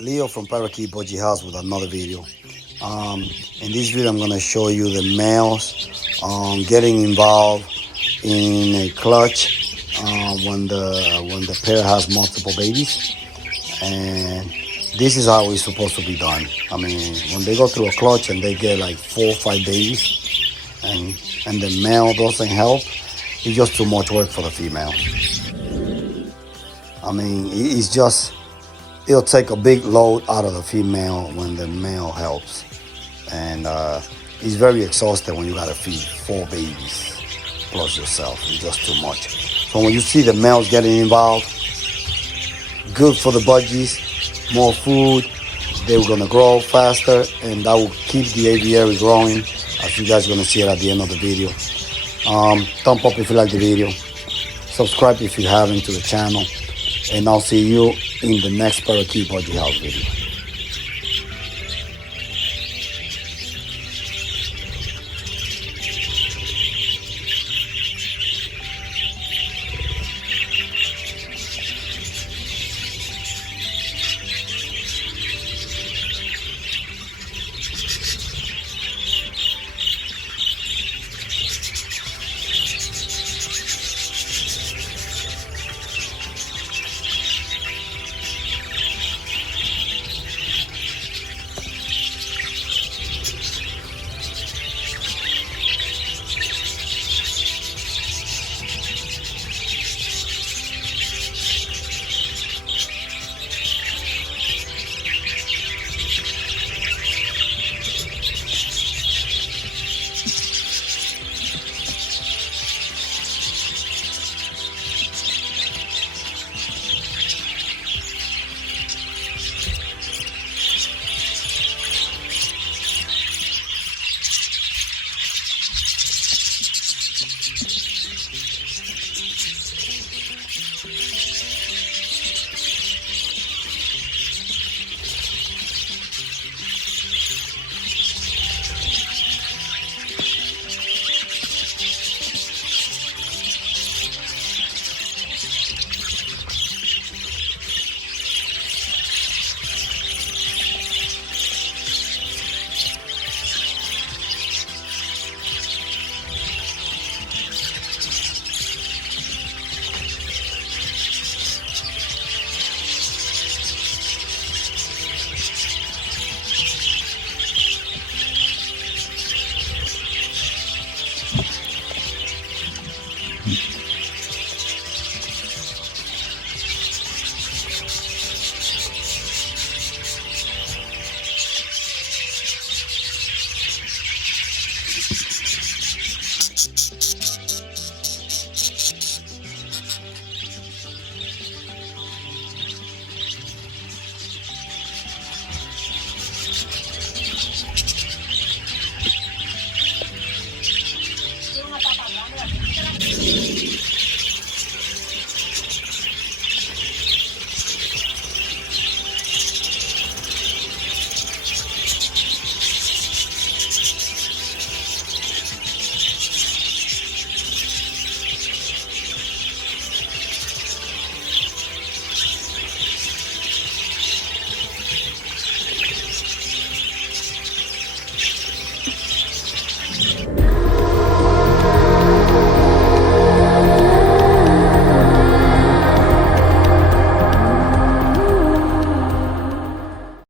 Leo from Parakeet Budgie House with another video. In this video I'm going to show you the males getting involved in a clutch when the pair has multiple babies, and this is how it's supposed to be done. I mean, when they go through a clutch and they get like 4 or 5 babies and the male doesn't help, it's just too much work for the female. I mean, it'll take a big load out of the female when the male helps. And it's very exhausting when you gotta feed 4 babies plus yourself. It's just too much. So when you see the males getting involved, good for the budgies, more food, they're gonna grow faster, and that will keep the aviary growing, as you guys are gonna see it at the end of the video. Thumb up if you like the video, subscribe if you haven't to the channel, and I'll see you in the next Parakeet Budgie House video.